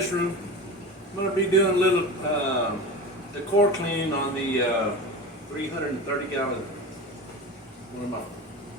this room. I'm going to be doing a little decor cleaning on the 330 gallon, one of my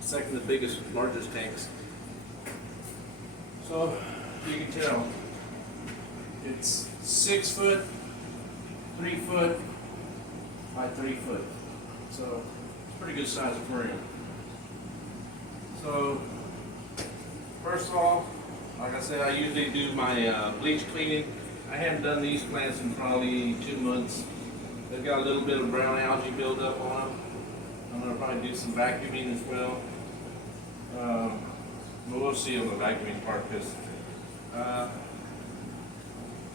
second to biggest, largest tanks. So you can tell it's 6 foot, 3 foot by 3 foot. So it's a pretty good size aquarium. So first of all, like I said, I usually do my bleach cleaning. I haven't done these plants in probably 2 months. They've got a little bit of brown algae buildup on them. I'm going to probably do some vacuuming as well. But we'll see on the vacuuming part because I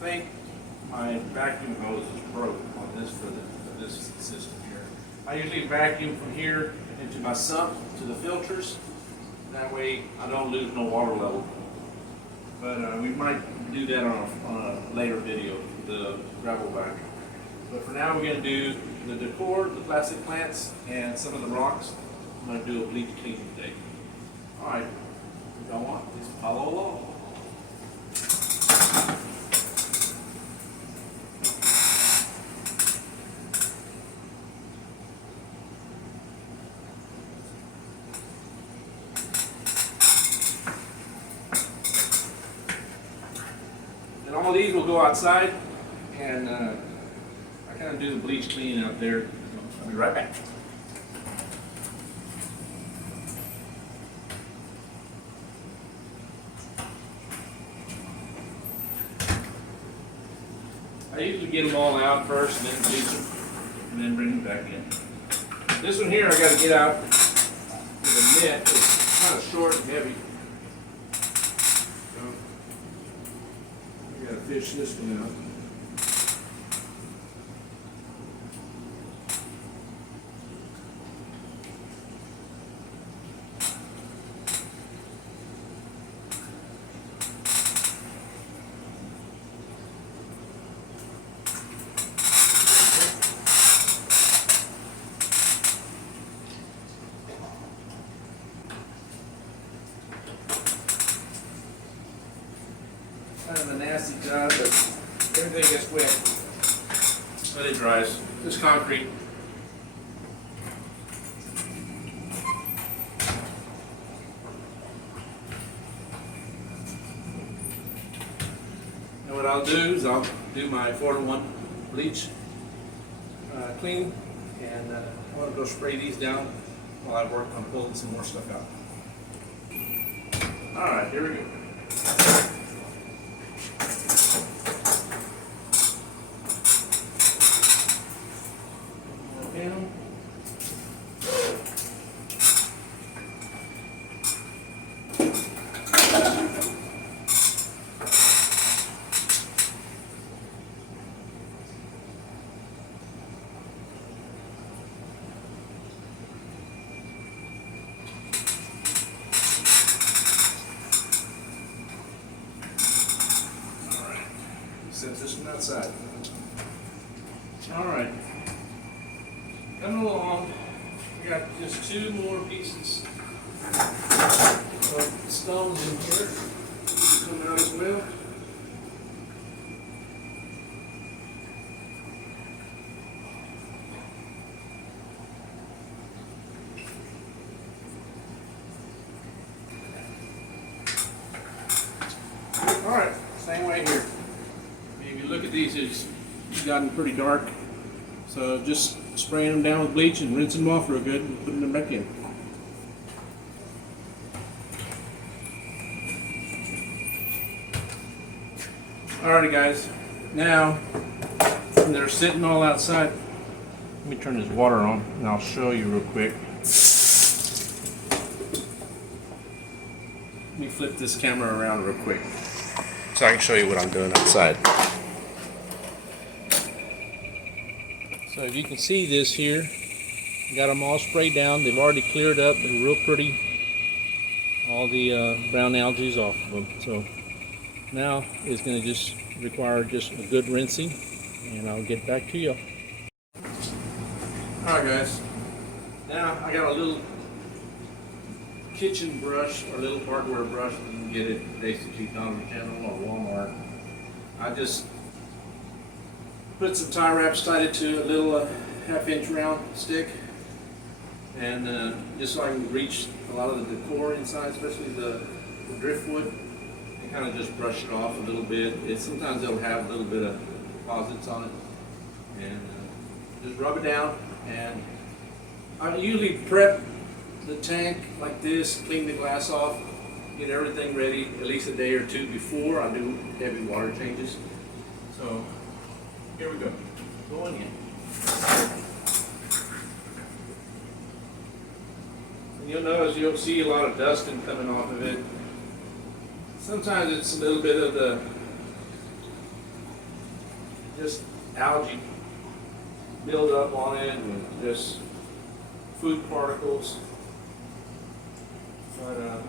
think my vacuum hose is broke on this for this system here. I usually vacuum from here into my sump to the filters. That way I don't lose no water level. But we might do that on a later video, the gravel vacuum. But for now, we're going to do the decor, the plastic plants, and some of the rocks. I'm going to do a bleach cleaning today. All right, if y'all want, please follow along. And all these will go outside, and I kind of do the bleach cleaning out there. I'll be right back. I usually get them all out first and then bleach them and then bring them back in. This one here I got to get out with a net. It's kind of short and heavy. So I got to fish this one out. Kind of a nasty job, but everything gets wet. But it dries. This concrete. And what I'll do is I'll do my 4-to-1 bleach clean, and I'm going to go spray these down while I work on pulling some more stuff out. All right, here we go. Set this one outside. All right, coming along, we got just 2 more pieces of stones in here. Come out as well. All right, same way here. If you look at these, it's gotten pretty dark. So just spraying them down with bleach and rinsing them off real good and putting them back in. Alrighty guys, now when they're sitting all outside, let me turn this water on and I'll show you real quick. Let me flip this camera around real quick so I can show you what I'm doing outside. So if you can see this here, got them all sprayed down. They've already cleared up. They're real pretty. All the brown algae off of them. So now it's going to just require just a good rinsing, and I'll get back to you. Alright guys, now I got a little kitchen brush or little hardware brush. You can get it basically Dollar General or Walmart. I just put some tie wraps, tied it to a little 1/2 inch round stick, and just so I can reach a lot of the decor inside, especially the driftwood, and kind of just brush it off a little bit. Sometimes it'll have a little bit of deposits on it, and just rub it down. And I usually prep the tank like this, clean the glass off, get everything ready at least a day or two before I do heavy water changes. So here we go, going in. And you'll notice you'll see a lot of dusting coming off of it. Sometimes it's a little bit of the just algae build up on it and just food particles. But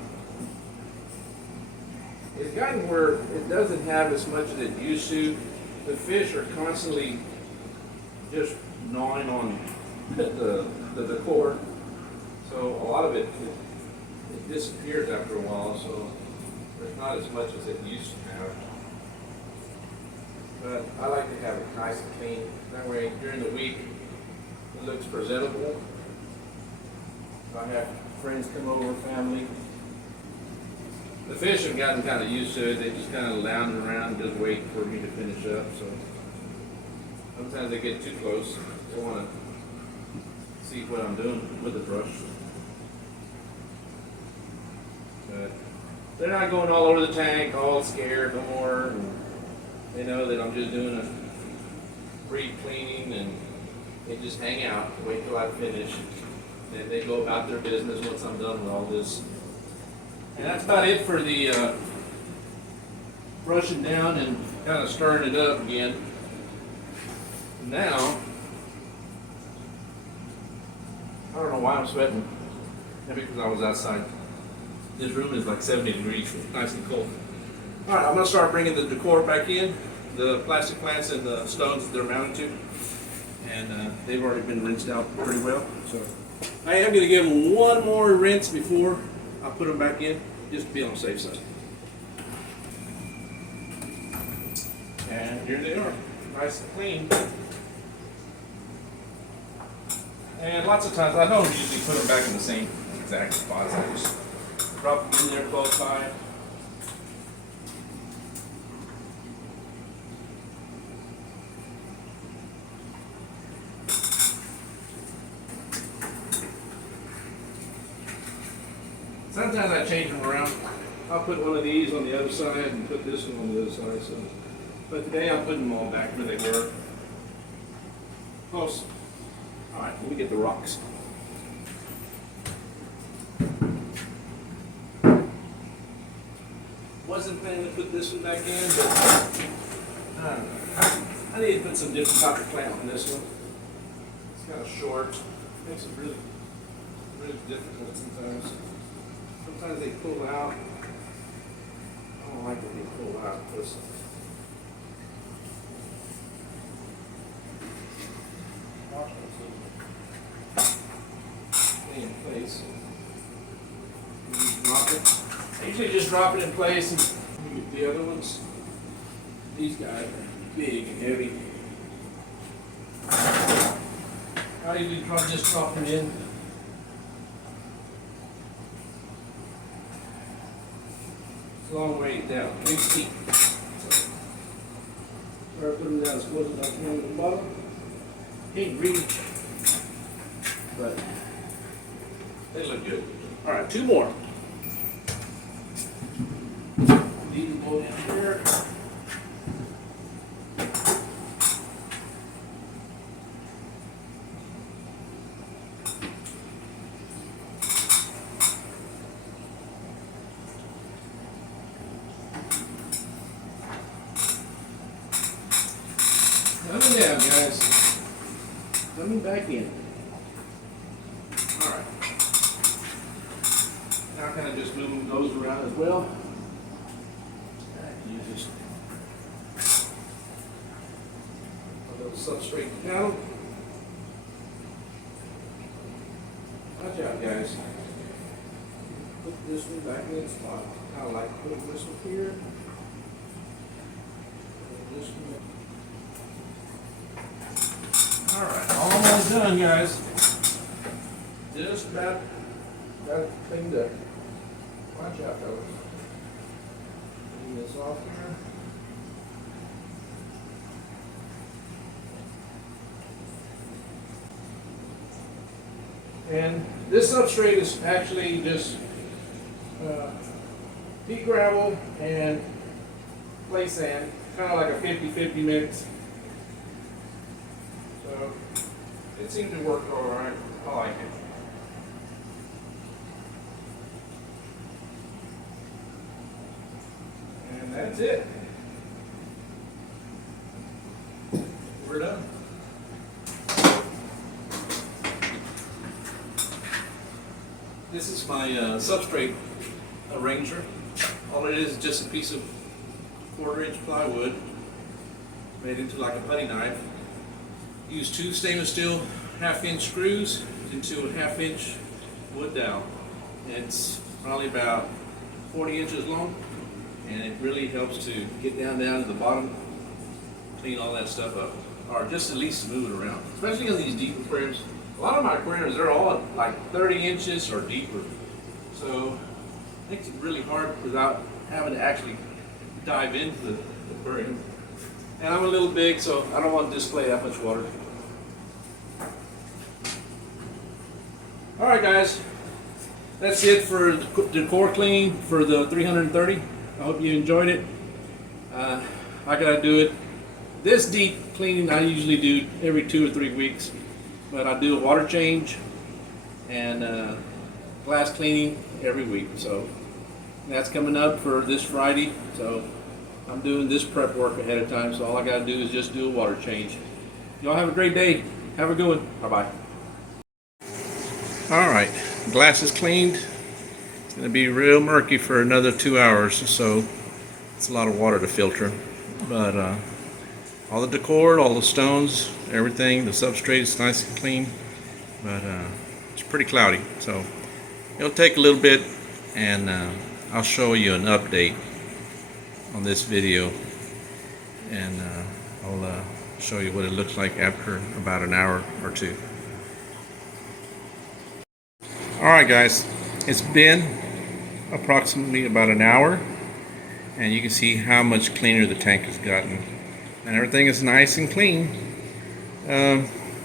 it's gotten where it doesn't have as much as it used to. The fish are constantly just gnawing on the decor. So a lot of it disappears after a while, so there's not as much as it used to have. But I like to have it nice and clean. That way during the week it looks presentable. If I have friends come over, family. The fish have gotten kind of used to it. They just kind of lounge around and just wait for me to finish up. So sometimes they get too close. They want to see what I'm doing with the brush. But they're not going all over the tank, all scared no more. They know that I'm just doing a brief cleaning, and they just hang out, wait till I finish. Then they go about their business once I'm done with all this. And that's about it for the brushing down and kind of stirring it up again. Now, I don't know why I'm sweating. Maybe because I was outside. This room is like 70 degrees, nice and cold. All right, I'm gonna start bringing the decor back in, the plastic plants and the stones that they're mounted to. And they've already been rinsed out pretty well. So I am gonna give them one more rinse before I put them back in, just to be on the safe side. And here they are, nice and clean. And lots of times, I don't usually put them back in the same exact spots. I just drop them in there close by. Sometimes I change them around. I'll put one of these on the other side and put this one on the other side. So, but today I'm putting them all back where they were. Close. All right, let me get the rocks. Wasn't planning to put this one back in, but I don't know. I need to put some different type of plant on this one. It's kind of short. Makes it really, really difficult sometimes. Sometimes they pull out. I don't like when they pull out. This. Stay in place. You just drop it. I usually just drop it in place, and the other ones, these guys are big and heavy. I usually just drop them in. It's a long way down, 3 feet. So, where I put them down as close as I can to the bottom. Can't reach, but they look good. All right, 2 more. These go down here. Coming down, guys. Coming back in. All right. Now kind of just moving those around as well. You just a little substrate down. Watch out, guys. Put this one back in its spot. I like putting this one here. Alright, almost done, guys. Just about got it cleaned up. Watch out, fellas. Clean this off here. And this substrate is actually just pea gravel and clay sand, kind of like a 50-50 mix. So it seemed to work all right. I like it. And that's it. We're done. This is my substrate arranger. All it is just a piece of 1/4-inch plywood made into like a putty knife. Use 2 stainless steel 1/2-inch screws into a 1/2-inch wood dowel. It's probably about 40 inches long, and it really helps to get down to the bottom, clean all that stuff up, or just at least move it around. Especially on these deep aquariums. A lot of my aquariums, they're all like 30 inches or deeper. So it makes it really hard without having to actually dive into the aquarium. And I'm a little big, so I don't want to display that much water. All right, guys. That's it for the decor cleaning for the 330. I hope you enjoyed it. I gotta do it. This deep cleaning I usually do every 2 or 3 weeks. But I do a water change and glass cleaning every week. So that's coming up for this Friday. So I'm doing this prep work ahead of time. So all I got to do is just do a water change. Y'all have a great day. Have a good one. Bye-bye. All right, glass is cleaned. It's going to be real murky for another 2 hours. So it's a lot of water to filter. But all the decor, all the stones, everything, the substrate is nice and clean, but it's pretty cloudy, so it'll take a little bit, and I'll show you an update on this video, and I'll show you what it looks like after about an hour or 2. Alright guys, it's been approximately about an hour, and you can see how much cleaner the tank has gotten. And everything is nice and clean.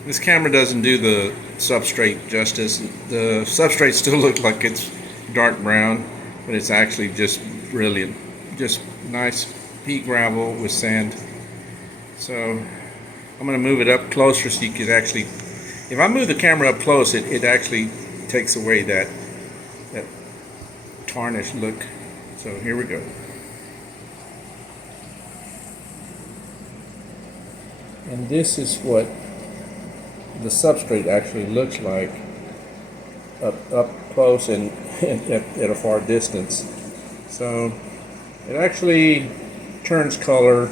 This camera doesn't do the substrate justice. The substrate still looks like it's dark brown, but it's actually just brilliant. Just nice pea gravel with sand. So I'm going to move it up closer so you can actually, if I move the camera up close, it actually takes away that tarnished look. So here we go. And this is what the substrate actually looks like up close and at a far distance. So it actually turns color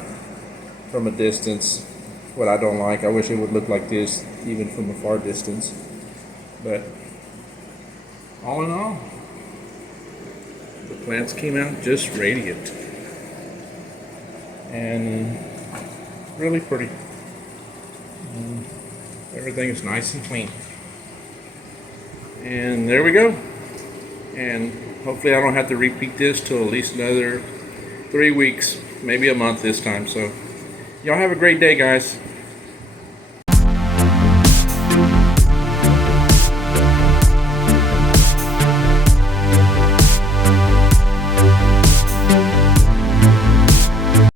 from a distance, what I don't like. I wish it would look like this even from a far distance. But all in all, the plants came out just radiant and really pretty. Everything is nice and clean. And there we go. And hopefully I don't have to repeat this till at least another 3 weeks, maybe a month this time. So y'all have a great day, guys.